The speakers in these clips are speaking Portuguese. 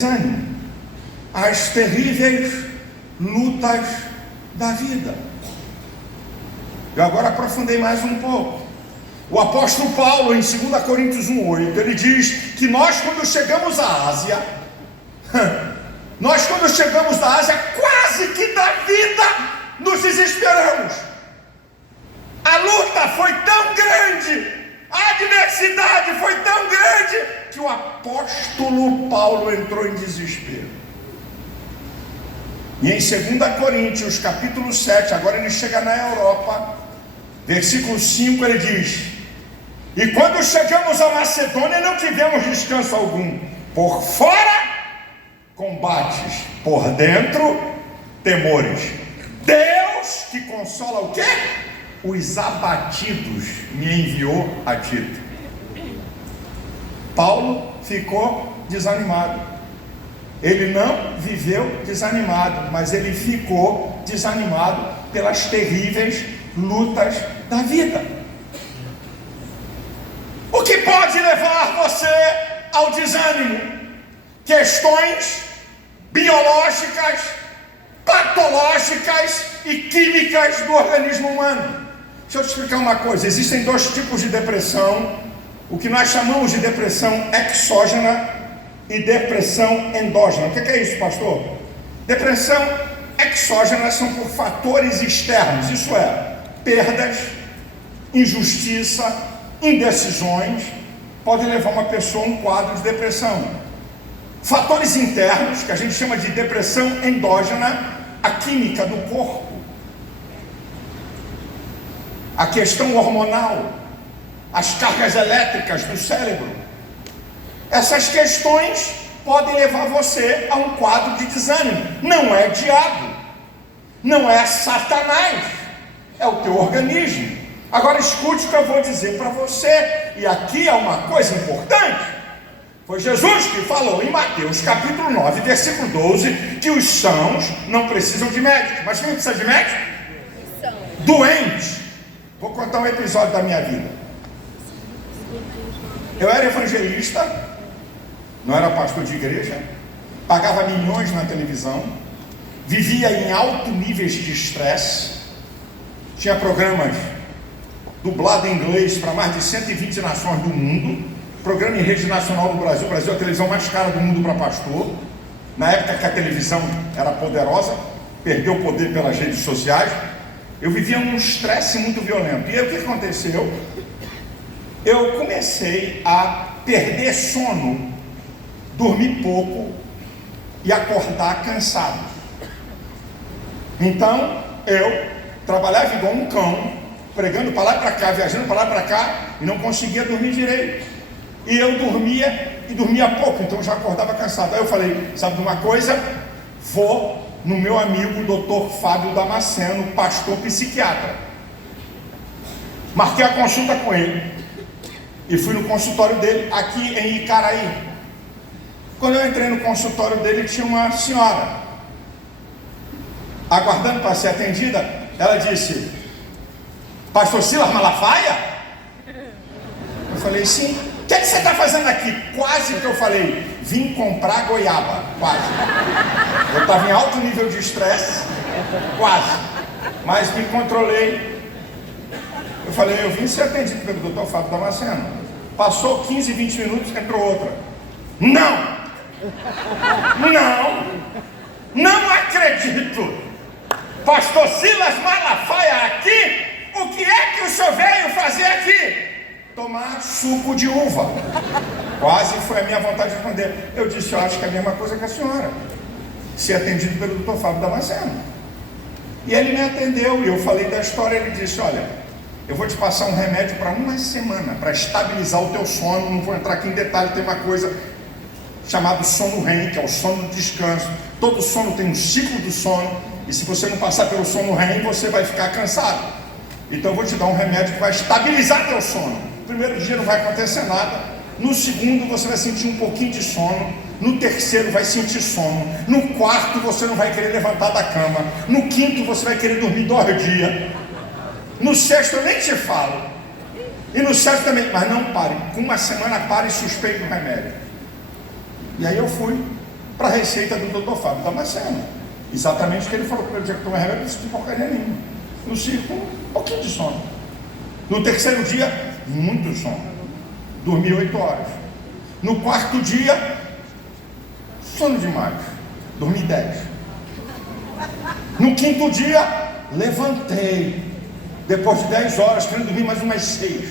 desânimo, as terríveis lutas da vida. Eu agora aprofundei mais um pouco. O apóstolo Paulo, em 2 Coríntios 1,8, ele diz que nós, quando chegamos à Ásia, quase que da vida nos desesperamos. A luta foi tão grande, a adversidade foi tão grande, que o apóstolo Paulo entrou em desespero. E em 2 Coríntios, capítulo 7, agora ele chega na Europa, versículo 5, ele diz: e quando chegamos a Macedônia, não tivemos descanso algum. Por fora, combates; por dentro, temores. Deus, que consola o quê? Os abatidos, me enviou a Tito. Paulo ficou desanimado. Ele não viveu desanimado, mas ele ficou desanimado pelas terríveis lutas da vida. O que pode levar você ao desânimo? Questões biológicas, patológicas e químicas do organismo humano. Deixa eu te explicar uma coisa: existem dois tipos de depressão, o que nós chamamos de depressão exógena e depressão endógena. O que é isso, pastor? Depressão exógena são por fatores externos, isso é, perdas, injustiça, indecisões, podem levar uma pessoa a um quadro de depressão. Fatores internos, que a gente chama de depressão endógena, a química do corpo, a questão hormonal, as cargas elétricas do cérebro. Essas questões podem levar você a um quadro de desânimo. Não é diabo, não é Satanás, é o teu organismo. Agora escute o que eu vou dizer para você, e aqui é uma coisa importante. Foi Jesus que falou em Mateus capítulo 9, versículo 12, que os sãos não precisam de médico. Mas quem precisa de médico? Doentes. Vou contar um episódio da minha vida. Eu era evangelista, não era pastor de igreja, pagava milhões na televisão, vivia em alto níveis de estresse, tinha programas dublado em inglês para mais de 120 nações do mundo, programa em rede nacional do Brasil. O Brasil é a televisão mais cara do mundo para pastor. Na época que a televisão era poderosa, perdeu o poder pelas redes sociais. Eu vivia um estresse muito violento. E aí o que aconteceu? Eu comecei a perder sono, dormir pouco e acordar cansado. Então eu trabalhava igual um cão, pregando para lá e para cá, viajando para lá e para cá, e não conseguia dormir direito. E eu dormia, e dormia pouco, então já acordava cansado. Aí eu falei: sabe de uma coisa? Vou no meu amigo Dr. Fábio Damasceno, pastor psiquiatra. Marquei a consulta com ele e fui no consultório dele, aqui em Icaraí. Quando eu entrei no consultório dele, tinha uma senhora aguardando para ser atendida. Ela disse: pastor Silas Malafaia? Eu falei: sim. O que você está fazendo aqui? Quase que eu falei: vim comprar goiaba. Quase. Eu estava em alto nível de estresse. Quase. Mas me controlei. Eu falei: eu vim ser atendido pelo Dr. Fábio Damasceno. Passou 15, 20 minutos, entrou outra. Não! Não acredito! Pastor Silas Malafaia aqui? O que é que o senhor veio fazer aqui? Tomar suco de uva. Quase foi a minha vontade de responder. Eu disse: eu acho que é a mesma coisa que a senhora, ser atendido pelo Dr. Fábio Damasceno. E ele me atendeu, e eu falei da história. Ele disse: olha, eu vou te passar um remédio para uma semana, para estabilizar o teu sono. Não vou entrar aqui em detalhe, tem uma coisa chamada sono REM, que é o sono do descanso. Todo sono tem um ciclo do sono, e se você não passar pelo sono REM, você vai ficar cansado. Então eu vou te dar um remédio que vai estabilizar teu sono. No primeiro dia não vai acontecer nada, no segundo você vai sentir um pouquinho de sono, no terceiro vai sentir sono, no quarto você não vai querer levantar da cama, no quinto você vai querer dormir 2 dias, no sexto eu nem te falo, e no sétimo também. Mas não pare, com uma semana pare e suspeite o remédio. E aí eu fui para a receita do Dr. Fábio Damasceno. Exatamente o que ele falou para o dia que tomar remédio, não sentiu porcaria nenhuma. No circo, um pouquinho de sono. No terceiro dia, muito sono. Dormi 8 horas. No quarto dia, sono demais. Dormi 10. No quinto dia, levantei. Depois de 10 horas, querendo dormir mais umas 6.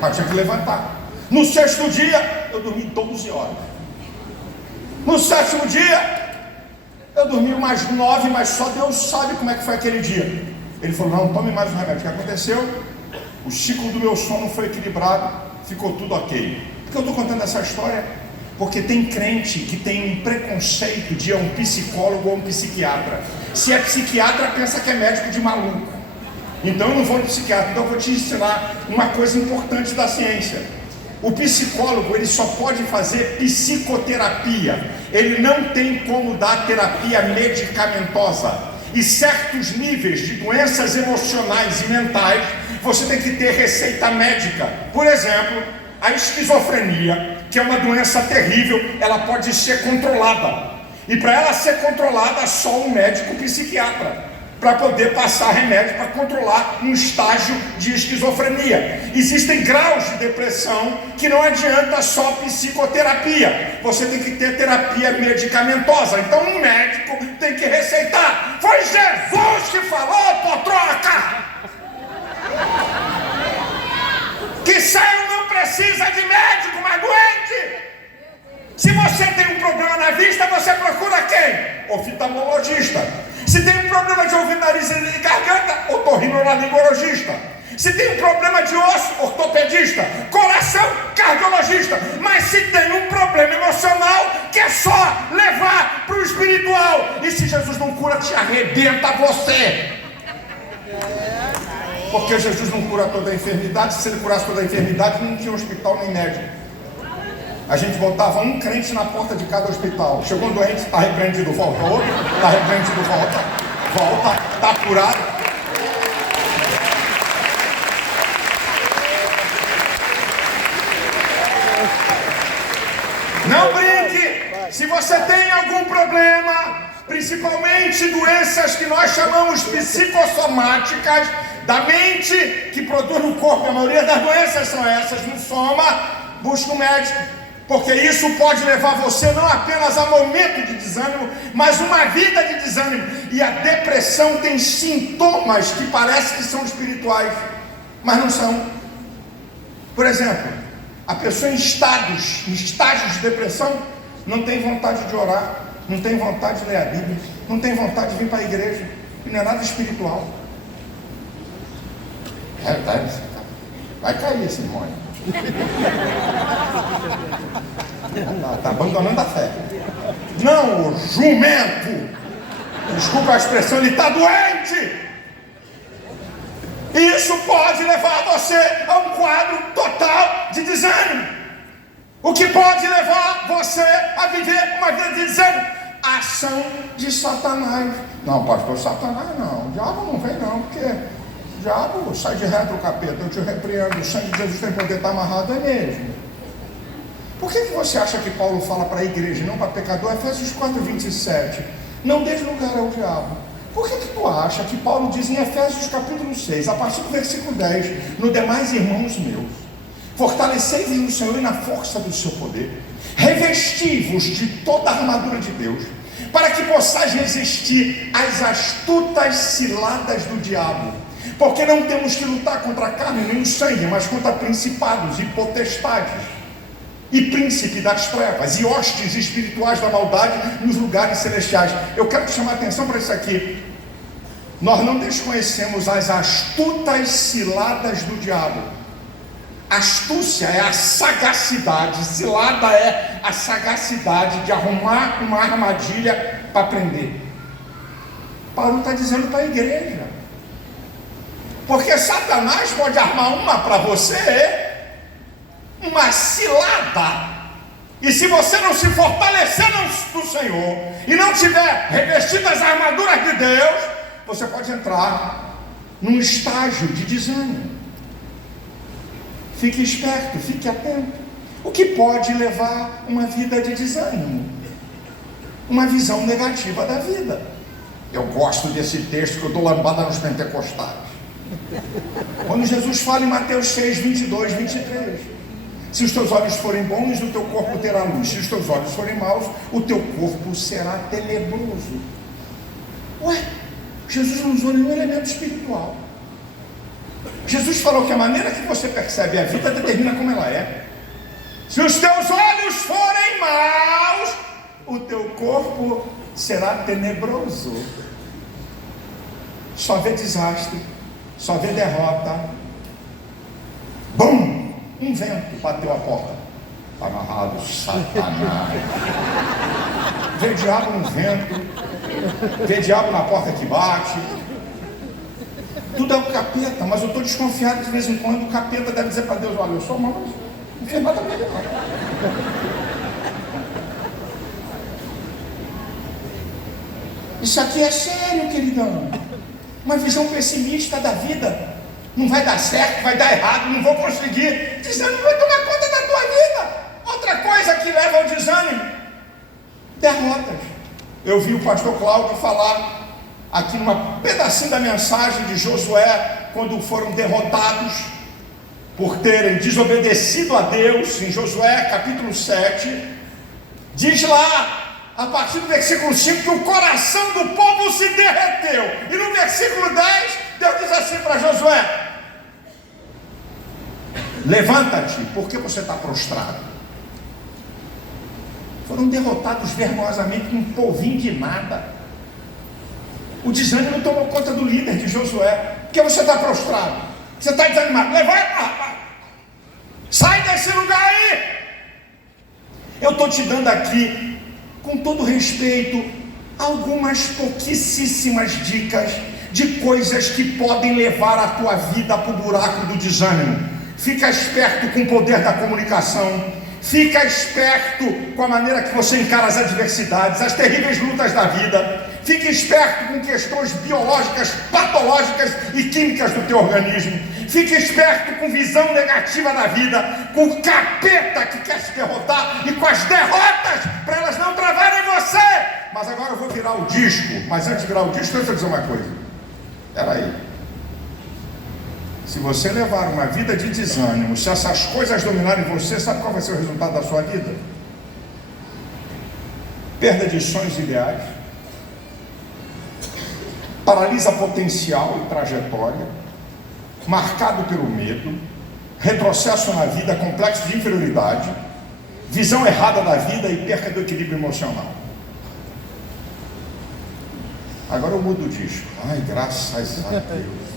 Mas tinha que levantar. No sexto dia, eu dormi 12 horas. No sétimo dia, eu dormi mais 9, mas só Deus sabe como é que foi aquele dia. Ele falou, não, tome mais um remédio. O que aconteceu? O ciclo do meu sono foi equilibrado, ficou tudo ok. Por que eu estou contando essa história? Porque tem crente que tem um preconceito de ir a um psicólogo ou um psiquiatra. Se é psiquiatra, pensa que é médico de maluco. Então eu não vou no psiquiatra, então eu vou te ensinar uma coisa importante da ciência. O psicólogo, ele só pode fazer psicoterapia. Ele não tem como dar terapia medicamentosa. E certos níveis de doenças emocionais e mentais, você tem que ter receita médica. Por exemplo, a esquizofrenia, que é uma doença terrível, ela pode ser controlada. E para ela ser controlada, só um médico psiquiatra, para poder passar remédio para controlar um estágio de esquizofrenia. Existem graus de depressão que não adianta só psicoterapia. Você tem que ter terapia medicamentosa. Então um médico tem que receitar. Foi Jesus que falou, potroca! Que cego não precisa de médico, mas doente. Se você tem um problema na vista, você procura quem? Oftalmologista. Se tem um problema de ouvido, nariz e garganta, otorrinolaringologista. Se tem um problema de osso, ortopedista. Coração, cardiologista. Mas se tem um problema emocional, que é só levar para o espiritual. E se Jesus não cura, te arrebenta você. Porque Jesus não cura toda a enfermidade. Se ele curasse toda a enfermidade, não tinha hospital nem médico. A gente botava um crente na porta de cada hospital. Chegou um doente, está repreendido, volta. Outro, está repreendido, volta. Volta, está curado. Não brinque. Se você tem algum problema, principalmente doenças que nós chamamos psicossomáticas, da mente, que produz no corpo, a maioria das doenças são essas, no soma, busque um médico. Porque isso pode levar você não apenas a momento de desânimo, mas uma vida de desânimo. E a depressão tem sintomas que parecem que são espirituais, mas não são. Por exemplo, a pessoa em estágios de depressão não tem vontade de orar, não tem vontade de ler a Bíblia, não tem vontade de vir para a igreja, e não é nada espiritual. Vai cair esse demônio. Está abandonando a fé. Não, o jumento, desculpa a expressão, ele está doente. Isso pode levar você a um quadro total de desânimo. O que pode levar você a viver uma vida de desânimo? A ação de Satanás. Não, pastor, Satanás não, o diabo não vem não, porque o diabo sai de retro, capeta, eu te repreendo, o sangue de Jesus tem poder, está amarrado, é mesmo. Por que você acha que Paulo fala para a igreja, não para pecador? Efésios 4:27, não dê lugar ao diabo. Por que tu acha que Paulo diz em Efésios capítulo 6, a partir do versículo 10, no demais irmãos meus, fortalecei-vos no Senhor e na força do seu poder, revesti-vos de toda a armadura de Deus, para que possais resistir às astutas ciladas do diabo, porque não temos que lutar contra a carne nem o sangue, mas contra principados e potestades, e príncipe das trevas, e hostes espirituais da maldade nos lugares celestiais. Eu quero te chamar a atenção para isso aqui. Nós não desconhecemos as astutas ciladas do diabo. Astúcia é a sagacidade, cilada é a sagacidade de arrumar uma armadilha para prender. Paulo está dizendo para a igreja, porque Satanás pode armar uma para você, uma cilada, e se você não se fortalecer no Senhor e não tiver revestido as armaduras de Deus, você pode entrar num estágio de desânimo. Fique esperto, fique atento. O que pode levar uma vida de desânimo? uma visão negativa da vida. Eu gosto desse texto que eu dou lambada nos pentecostais. Quando Jesus fala em Mateus 6, 22, 23: se os teus olhos forem bons, o teu corpo terá luz. Se os teus olhos forem maus, o teu corpo será tenebroso. Ué, Jesus não usou nenhum elemento espiritual. Jesus falou que a maneira que você percebe a vida determina como ela é. Se os teus olhos forem maus, o teu corpo será tenebroso. Só vê desastre, só vê derrota. Bum! Um vento bateu a porta. Está amarrado, Satanás. Vê diabo no vento, vê diabo na porta que bate. Tudo é o capeta, mas eu estou desconfiado que de vez em quando o capeta deve dizer para Deus: olha, eu sou mau, não fez nada pra mim, não. Isso aqui é sério, queridão. Uma visão pessimista da vida. Não vai dar certo, vai dar errado, não vou conseguir. Desânimo vai tomar conta da tua vida. Outra coisa que leva ao desânimo: derrotas. Eu vi o pastor Cláudio falar aqui num pedacinho da mensagem de Josué, quando foram derrotados por terem desobedecido a Deus, em Josué capítulo 7, diz lá, a partir do versículo 5, que o coração do povo se derreteu. E no versículo 10, Deus diz assim para Josué: levanta-te, porque você está prostrado. Foram derrotados vergonhosamente com um povinho de nada. O desânimo tomou conta do líder de Josué. Porque você está prostrado, você está desanimado. Levanta, rapaz, sai desse lugar aí. Eu estou te dando aqui, com todo respeito, algumas pouquíssimas dicas de coisas que podem levar a tua vida para o buraco do desânimo. Fica esperto com o poder da comunicação. Fica esperto com a maneira que você encara as adversidades, as terríveis lutas da vida. Fique esperto com questões biológicas, patológicas e químicas do teu organismo. Fique esperto com visão negativa da vida, com o capeta que quer te derrotar e com as derrotas, para elas não travarem você. Mas agora eu vou virar o disco. Mas antes de virar o disco, deixa eu dizer uma coisa. Espera aí. Se você levar uma vida de desânimo, se essas coisas dominarem você, sabe qual vai ser o resultado da sua vida? Perda de sonhos ideais, paralisa potencial e trajetória, marcado pelo medo, retrocesso na vida, complexo de inferioridade, visão errada da vida e perca do equilíbrio emocional. Agora eu mudo o disco. Ai, graças a Deus.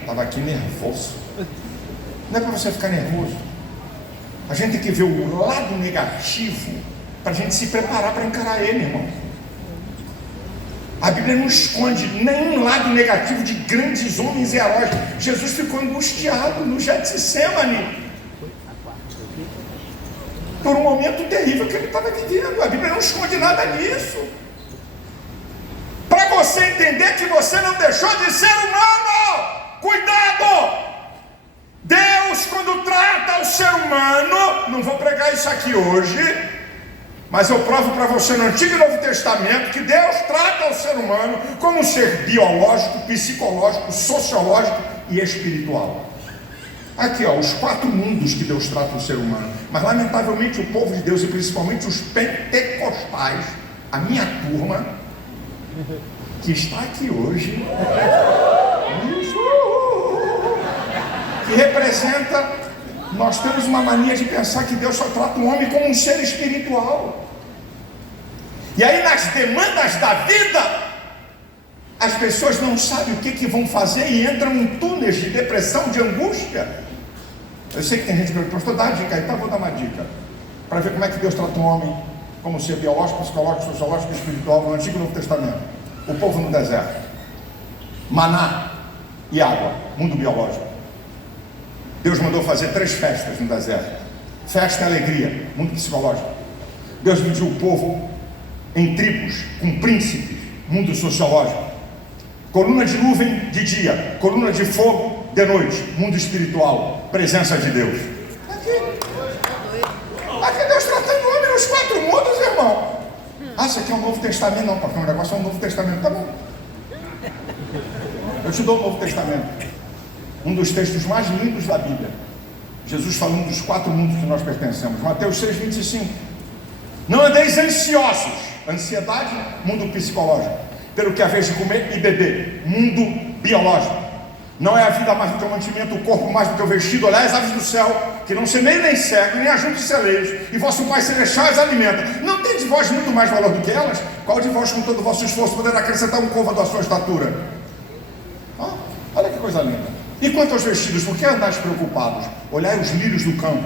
Estava aqui nervoso. Não é para você ficar nervoso. A gente tem que ver o lado negativo para a gente se preparar para encarar ele, irmão. A Bíblia não esconde nenhum lado negativo de grandes homens e heróis. Jesus ficou angustiado no Getsemane por um momento terrível que ele estava vivendo. A Bíblia não esconde nada disso. Para você entender que você não deixou de ser humano. Cuidado! Deus, quando trata o ser humano, não vou pregar isso aqui hoje, mas eu provo para você no Antigo e Novo Testamento que Deus trata o ser humano como um ser biológico, psicológico, sociológico e espiritual. Aqui, ó, os 4 mundos que Deus trata o ser humano. Mas lamentavelmente o povo de Deus, e principalmente os pentecostais, a minha turma, que está aqui hoje, que representa, nós temos uma mania de pensar que Deus só trata o homem como um ser espiritual. E aí nas demandas da vida, as pessoas não sabem o que vão fazer e entram em túneis de depressão, de angústia. Eu sei que tem gente que pergunta: pastor, dá a dica aí, então vou dar uma dica, para ver como é que Deus trata o homem como ser biológico, psicológico, sociológico e espiritual no Antigo e Novo Testamento. O povo no deserto, maná e água, mundo biológico. Deus mandou fazer 3 festas no deserto. Festa e alegria, mundo psicológico. Deus dividiu o povo em tribos, com príncipes, mundo sociológico. Coluna de nuvem de dia, coluna de fogo de noite, mundo espiritual, presença de Deus. Aqui Deus tratando o homem nos 4 mundos, irmão. Ah, isso aqui é o Novo Testamento. Não, porque o negócio é o Novo Testamento. Tá bom. Eu te dou o Novo Testamento. Um dos textos mais lindos da Bíblia. Jesus falando dos 4 mundos que nós pertencemos. Mateus 6,25. Não andeis ansiosos. Ansiedade, mundo psicológico. Pelo que haveis de comer e beber. Mundo biológico. Não é a vida mais do que o mantimento, o corpo mais do que o vestido. Olhai as aves do céu, que não semeiam nem cegam, nem ajuntam celeiros, e vosso Pai Celestial as alimenta. Não tem de vós muito mais valor do que elas? Qual de vós, com todo o vosso esforço, poderá acrescentar um côvado à sua estatura? Olha que coisa linda. E quanto aos vestidos, por que andais preocupados? Olhai os lírios do campo.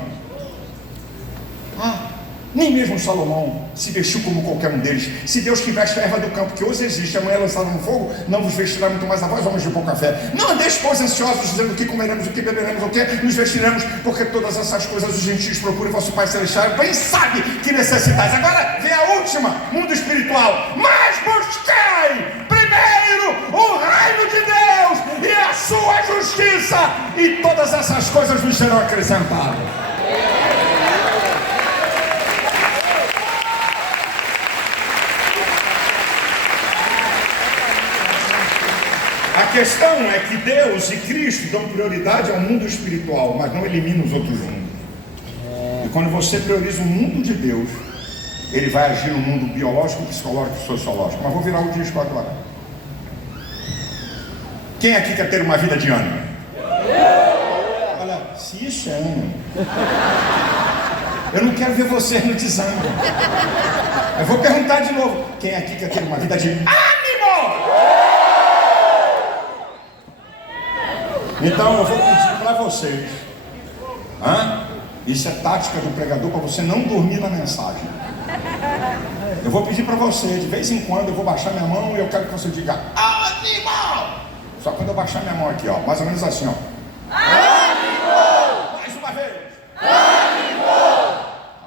Nem mesmo Salomão se vestiu como qualquer um deles. Se Deus que veste a erva do campo, que hoje existe, amanhã é lançada no fogo, não vos vestirá muito mais a vós, homens de pouca fé. Não andeis, pois, ansiosos, dizendo o que comeremos, o que beberemos, o que nos vestiremos, porque todas essas coisas os gentios procuram, vosso Pai Celestial bem sabe que necessitais. Agora vem a última, mundo espiritual. Mas buscai primeiro o reino de Deus e a sua justiça, e todas essas coisas vos serão acrescentadas. A questão é que Deus e Cristo dão prioridade ao mundo espiritual, mas não eliminam os outros mundos. E quando você prioriza o mundo de Deus, ele vai agir no mundo biológico, psicológico e sociológico. Mas vou virar o disco agora. Quem aqui quer ter uma vida de ânimo? Olha, se isso é ânimo, eu não quero ver você no desânimo. Eu vou perguntar de novo. Quem aqui quer ter uma vida de ânimo? Então eu vou pedir para vocês, isso é tática do pregador para você não dormir na mensagem. Eu vou pedir para você, de vez em quando eu vou baixar minha mão e eu quero que você diga ânimo! Só quando eu baixar minha mão aqui, ó, mais ou menos assim, ó. Ânimo! Mais uma vez! Ânimo!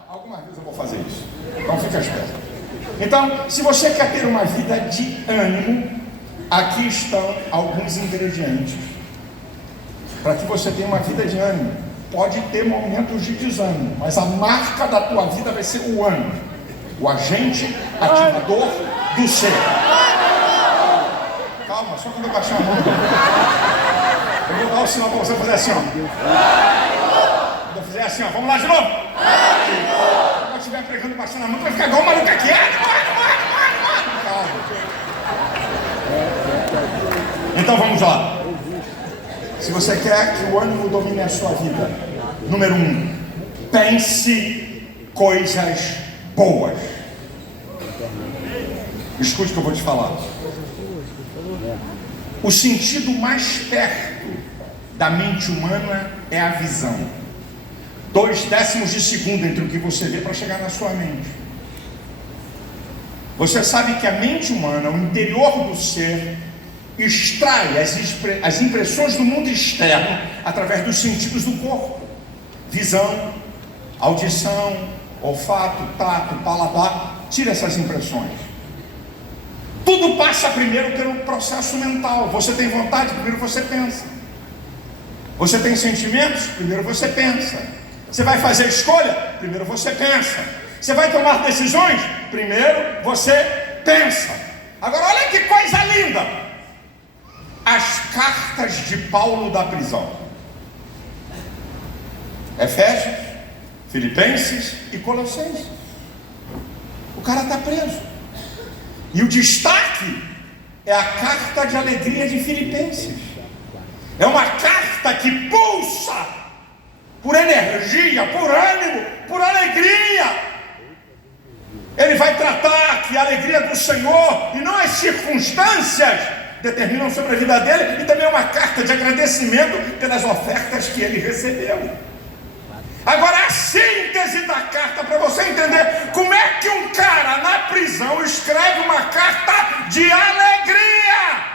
Algumas vezes eu vou fazer isso, então fica esperto. Então, se você quer ter uma vida de ânimo, aqui estão alguns ingredientes para que você tenha uma vida de ânimo. Pode ter momentos de desânimo, mas a marca da tua vida vai ser o ânimo, o agente ativador do ser. Calma, só quando eu baixar a mão. Eu vou dar o sinal para você fazer assim, ó. Quando eu fizer assim, ó, vamos lá de novo. Quando eu estiver pregando baixando a mão, vai ficar igual um maluco aqui. Calma. Então vamos lá. Se você quer que o ânimo domine a sua vida, número 1, pense coisas boas. Escute o que eu vou te falar. O sentido mais perto da mente humana é a visão. 0,2 de segundo entre o que você vê para chegar na sua mente. Você sabe que a mente humana, o interior do ser, extrai as impressões do mundo externo através dos sentidos do corpo. Visão, audição, olfato, tato, paladar. Tira essas impressões. Tudo passa primeiro pelo processo mental. Você tem vontade? Primeiro você pensa. Você tem sentimentos? Primeiro você pensa. Você vai fazer escolha? Primeiro você pensa. Você vai tomar decisões? Primeiro você pensa. Agora olha que coisa linda. As cartas de Paulo da prisão. Efésios, Filipenses e Colossenses. O cara está preso. E o destaque é a carta de alegria de Filipenses. É uma carta que pulsa por energia, por ânimo, por alegria. Ele vai tratar que a alegria do Senhor e não as circunstâncias determinam sobre a vida dele, e também é uma carta de agradecimento pelas ofertas que ele recebeu. Agora, a síntese da carta, para você entender como é que um cara na prisão escreve uma carta de alegria.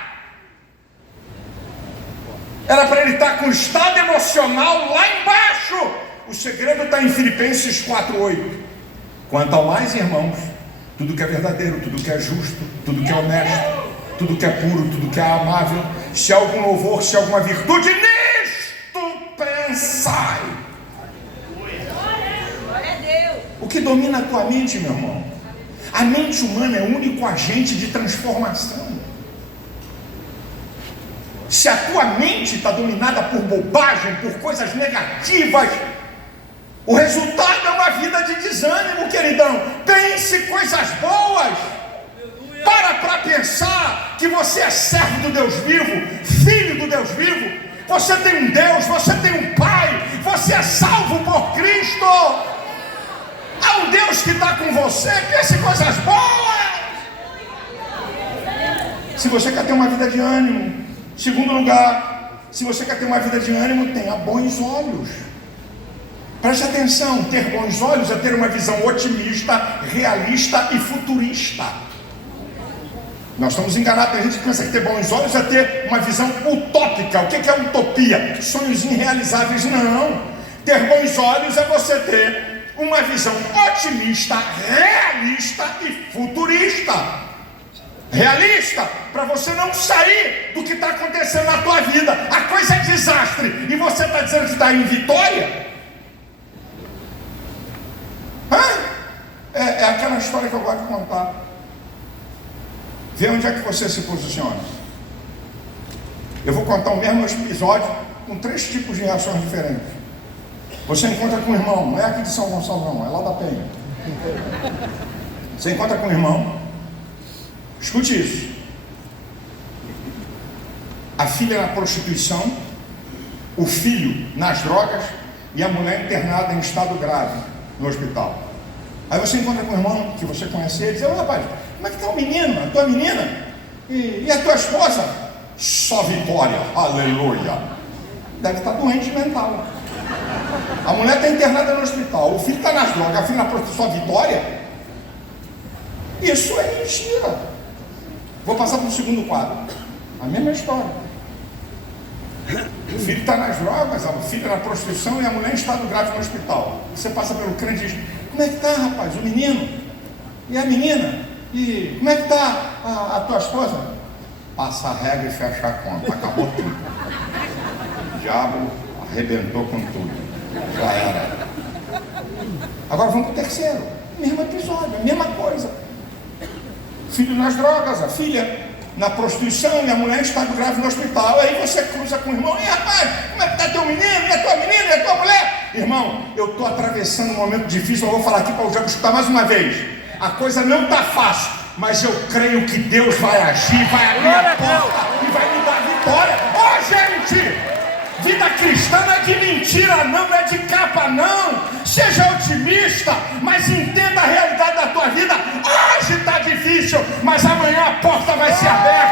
Era para ele estar com o estado emocional lá embaixo. O segredo está em Filipenses 4,8. Quanto ao mais, irmãos, tudo que é verdadeiro, tudo que é justo, tudo que é honesto, tudo que é puro, tudo que é amável, se há algum louvor, se há alguma virtude, nisto pensai. O que domina a tua mente, meu irmão? A A mente humana é o único agente de transformação. Se a tua mente está dominada por bobagem, por coisas negativas, o resultado é uma vida de desânimo, queridão. Pense coisas boas. Para pensar que você é servo do Deus vivo, filho do Deus vivo. Você tem um Deus, você tem um Pai, você é salvo por Cristo. Há um Deus que está com você. Pense coisas boas. Se você quer ter uma vida de ânimo, segundo lugar, se você quer ter uma vida de ânimo, tenha bons olhos. Preste atenção, ter bons olhos é ter uma visão otimista, realista e futurista. Nós estamos enganados, a gente pensa que ter bons olhos é ter uma visão utópica. O que é utopia? Sonhos irrealizáveis. Não. Ter bons olhos é você ter uma visão otimista, realista e futurista. Realista, para você não sair do que está acontecendo na tua vida. A coisa é desastre e você está dizendo que está em vitória? É aquela história que eu gosto de contar. Vê onde é que você se posiciona. Eu vou contar o mesmo episódio com 3 tipos de reações diferentes. Você encontra com o irmão, não é aqui de São Gonçalo não, é lá da Penha. Você encontra com o irmão, escute isso. A filha na prostituição, o filho nas drogas e a mulher internada em estado grave no hospital. Aí você encontra com o irmão que você conhece ele e diz: ô rapaz, como é que está o menino, a tua menina? E a tua esposa? Só vitória, aleluia. Deve estar doente mental. A mulher está internada no hospital, o filho está nas drogas, a filha na prostituição, só vitória. Isso é mentira. Vou passar para o segundo quadro. A mesma história. O filho está nas drogas, a filha na prostituição e a mulher em estado grave no hospital. Você passa pelo crente e diz: como é que está, rapaz, o menino? E a menina? E como é que está a tua esposa? Passa a regra e fecha a conta. Acabou tudo. O diabo arrebentou com tudo. Já era. Agora vamos para o terceiro. Mesmo episódio, a mesma coisa. Filho nas drogas, a filha na prostituição e a mulher em estado grave no hospital. Aí você cruza com o irmão: e rapaz, como é que está teu menino? E a tua menina? E a tua mulher? Irmão, eu estou atravessando um momento difícil. Eu vou falar aqui para o diabo escutar mais uma vez. A coisa não está fácil, mas eu creio que Deus vai agir, vai abrir a porta e vai me dar vitória. Gente, vida cristã não é de mentira não, não é de capa não. Seja otimista, mas entenda a realidade da tua vida. Hoje está difícil, mas amanhã a porta vai ser aberta.